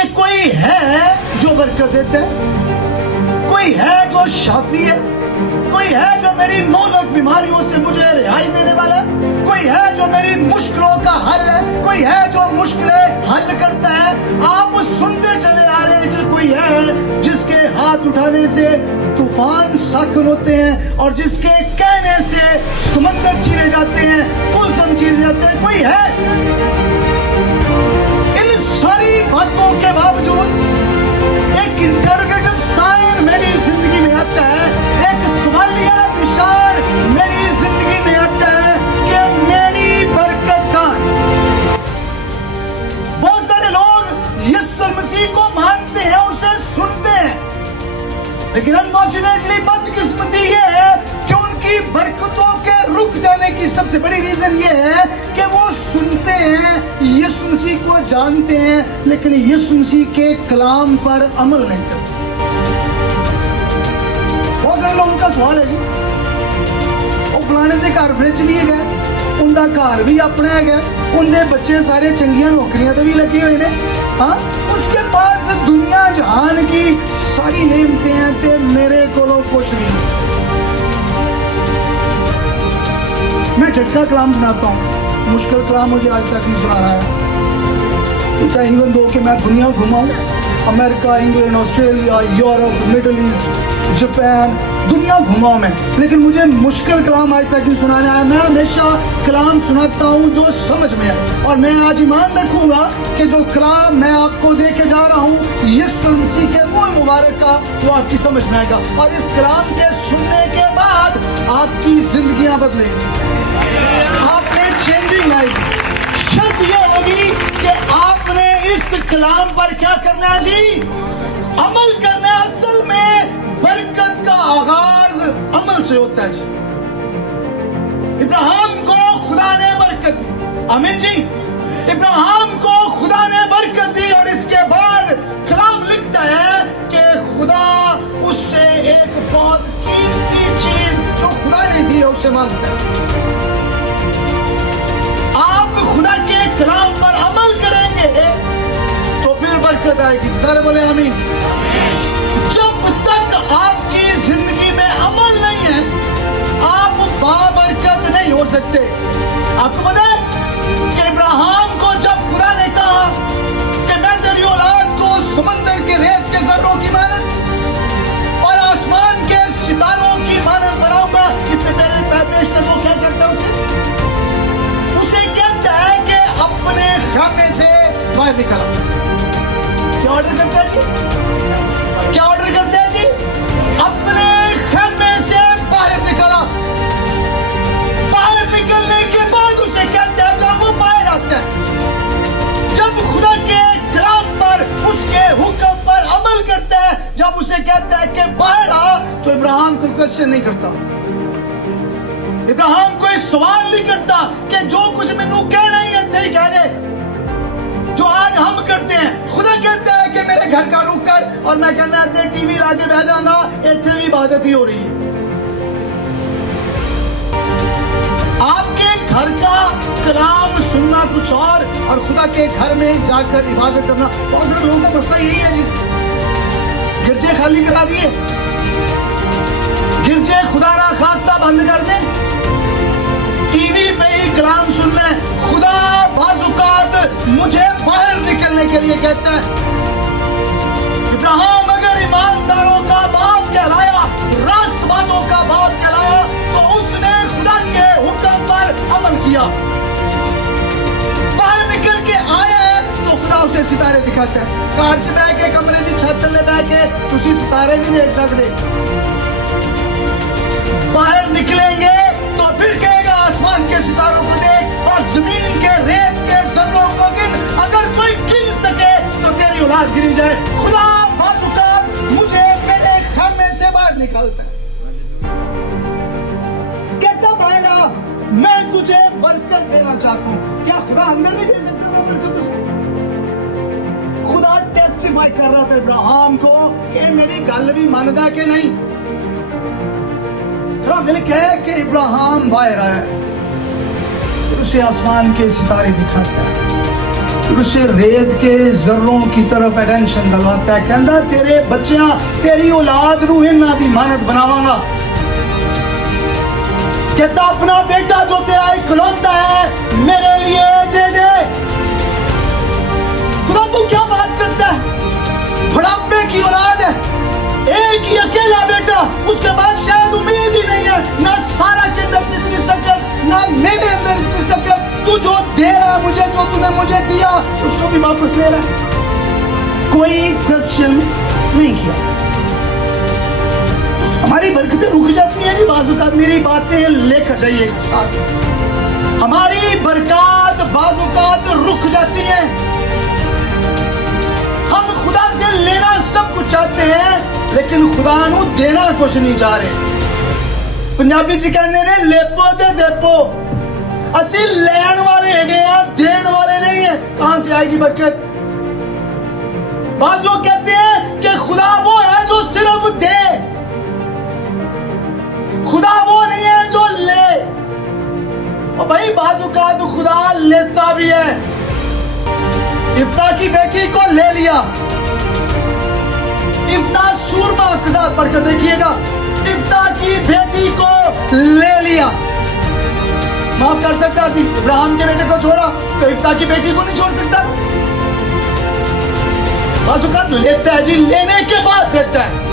کہ کوئی ہے جو برکت دیتا ہے, کوئی ہے جو شافی ہے, کوئی ہے جو میری مہلک بیماریوں سے مجھے رہائی دینے والا ہے, کوئی ہے جو میری مشکلوں کا حل ہے, کوئی ہے جو مشکلیں حل کرتا ہے. آپ سنتے چلے آ رہے ہیں کہ کوئی ہے جس کے ہاتھ اٹھانے سے طوفان ساکن ہوتے ہیں اور جس کے کہنے سے سمندر چیرے جاتے ہیں, کلزم چیرے جاتے ہیں. کوئی ہے. ان ساری باتوں کے باوجود ایک انٹروگیٹو سائن میری زندگی میں آتا ہے, ایک سوالیہ نشان میری زندگی میں آتا ہے کہ میری برکت کہاں ہے. بہت سارے لوگ یسوع مسیح کو مانتے ہیں, اسے سنتے ہیں, لیکن انفارچونیٹلی بدقسمتی یہ ہے کہ ان کی برکتوں کے رک جانے کی سب سے بڑی ریزن یہ ہے کہ وہ سنتے ہیں, یسوع مسیح کو جانتے ہیں, لیکن یسوع مسیح کے کلام پر عمل نہیں کرتے. بہت سارے لوگوں کا سوال ہے جی, وہ فلانے دے گھر فرج لیے گئے, ان کا گھر بھی اپنا ہے گیا, ان دے بچے سارے چنگیاں نوکریاں تے بھی لگے ہوئے نے, ہاں اس کے پاس دنیا جہان کی ساری نعمتیں ہیں تے میرے کو کچھ نہیں. میں جھٹکا کلام سناتا ہوں, مشکل کلام مجھے آج تک نہیں سنا رہا ہے, ٹھیک ہے, ایون دو کہ میں دنیا گھوماؤں, امریکہ, England, Australia, Europe, middle east, Japan, دنیا گھوماؤں میں, لیکن مجھے مشکل کلام آج تک نہیں سنانا ہے. میں ہمیشہ کلام سناتا ہوں جو سمجھ میں آئے, اور میں آج ایمان رکھوں گا کہ جو کلام میں آپ کو دے کے جا رہا ہوں یسوع مسیح کے منہ مبارک کا, وہ آپ کی سمجھ میں آئے گا, اور اس کلام کے سننے کے بعد آپ کی زندگیاں بدلیں گی, آپ میں چینجنگ آئے گی. شرط یہ ہوگی کہ آپ نے اس کلام پر کیا کرنا ہے جی, عمل کرنا ہے. اصل میں برکت کا آغاز عمل سے ہوتا ہے جی. ابراہیم کو خدا نے برکت دی, آمین جی, ابراہیم کو خدا نے برکت دی, اور اس کے بعد کلام لکھتا ہے کہ خدا اس سے ایک بہت قیمتی چیز جو خدا نے دی ہے اسے مانگتا ہے. آپ خدا کے کلام پر عمل کریں گے تو پھر برکت آئے گی. سارے بولے آمین. جب تک آپ کی زندگی میں عمل نہیں ہے آپ بابرکت نہیں ہو سکتے. آپ کو پتا ہے کہ ابراہیم کو جب خدا نے کہا کہ میں تیری اولاد کو سمندر کے ریت کے ذروں کی مانند اور آسمان کے ستاروں کی مانند بناؤں گا, اس سے پہلے پیشتر وہ کیا کرتا ہے, اسے کہتا ہے کہ اپنے خیمے سے باہر نکلا. کیا آرڈر کرتا ہے جی, کیا آرڈر کرتا ہے جی, اپنے خیمے سے باہر نکلا. باہر نکلنے کے بعد اسے کہتا ہے, جب وہ باہر آتا ہے, جب خدا کے کلام پر اس کے حکم پر عمل کرتا ہے, جب اسے کہتا ہے کہ باہر آ, تو ابراہیم کو کوشچن نہیں کرتا, ابراہیم کوئی سوال نہیں کرتا کہ جو کچھ مینوں کہنا ہی ہے تے کہہ دے, جو آج ہم کرتے ہیں. خدا کہتا ہے کہ میرے گھر کا رخ کر, اور میں کہنا ہے ٹی وی لا کے بیٹھ جاؤں گا, اتنے بھی عبادت ہی ہو رہی ہے. آپ کے گھر کا کلام سننا کچھ اور خدا کے گھر میں جا کر عبادت کرنا. بہت سارے لوگوں کا مسئلہ یہی ہے جی, گرجے خالی کرا دیے, گرجے خدا را خواستہ بند کر دیں, ٹی وی پہ ہی کلام سن لیں. خدا بعض اوقات مجھے باہر نکلنے کے لیے کہتا ہے. ابراہیم اگر ایمانداروں کا باپ کہلایا, راست بازوں کا باپ کہلایا, تو اس نے خدا کے حکم پر عمل کیا. باہر نکل کے آیا ہے تو خدا اسے ستارے دکھاتا ہے. گھر چ بہ کے کمرے کی چھت تلے بہ کے تسی ستارے نہیں دیکھ سکتے. باہر نکلیں گے تو پھر کہے گا آسمان کے ستاروں کو دیکھ اور زمین کے ریت کے ذروں کو گن, اگر کوئی گن سکے تو تیری اولاد گری جائے. خدا بعض اوقات مجھے میرے خیمے سے باہر نکالتا ہے, کہتا باہر آ, میں تجھے برکت دینا چاہتا ہوں. کیا خدا اندر نہیں دے سکتا تھا برکت اسے؟ خدا ٹیسٹیفائی کر رہا تھا ابراہیم کو کہ میری گل بھی ماندا کہ نہیں. ملک ہے کہ ابراہیم باہر آیا, اسے آسمان کے ستارے دکھاتا ہے. اسے ریت کے ذروں کی طرف اٹینشن دلواتا ہے, کہندا تیرے بچیاں تیری اولاد نو انہاں دی مانت بناواں گا. کہتا اپنا بیٹا جو تیرا اکلوتا ہے میرے لیے دے دے. خدا تو کیا بات کرتا ہے؟ بڑھاپے کی اولاد ہے, ایک ہی اکیلا بیٹا, اس کے بعد شاید امید ہی نہیں ہے, نہ سارا کے اندر سے اتنی سکت, نہ میرے اندر اتنی سکت. تو جو دے رہا مجھے, جو تو نے مجھے دیا اس کو بھی واپس لے رہا ہے. کوئی کوشچن نہیں کیا. ہماری برکتیں رک جاتی ہیں جی بعض اوقات. میری باتیں لے کر جائیے ایک ساتھ. ہماری برکات بعض اوقات رک جاتی ہیں. ہم خدا سے لینا سب کچھ چاہتے ہیں لیکن خدا نو دینا کچھ نہیں چاہ رہے. پنجابی جی کہنے نے لیپو دے دیپو, اسی لین والے ہیں دین والے نہیں ہیں. کہاں سے آئے گی برکت؟ بعض لوگ کہتے ہیں کہ خدا وہ ہے جو صرف دے, خدا وہ نہیں ہے جو لے. اور بھائی بعض اوقات خدا لیتا بھی ہے. افتاح کی بیٹی کو لے لیا. افتاح سورما قضا پڑھ کر دیکھیے گا. افتاح کی بیٹی کو لے لیا. معاف کر سکتا سی, ابراہیم کے بیٹے کو چھوڑا تو افتاح کی بیٹی کو نہیں چھوڑ سکتا. بعض اوقات لیتا ہے جی, لینے کے بعد دیتا ہے.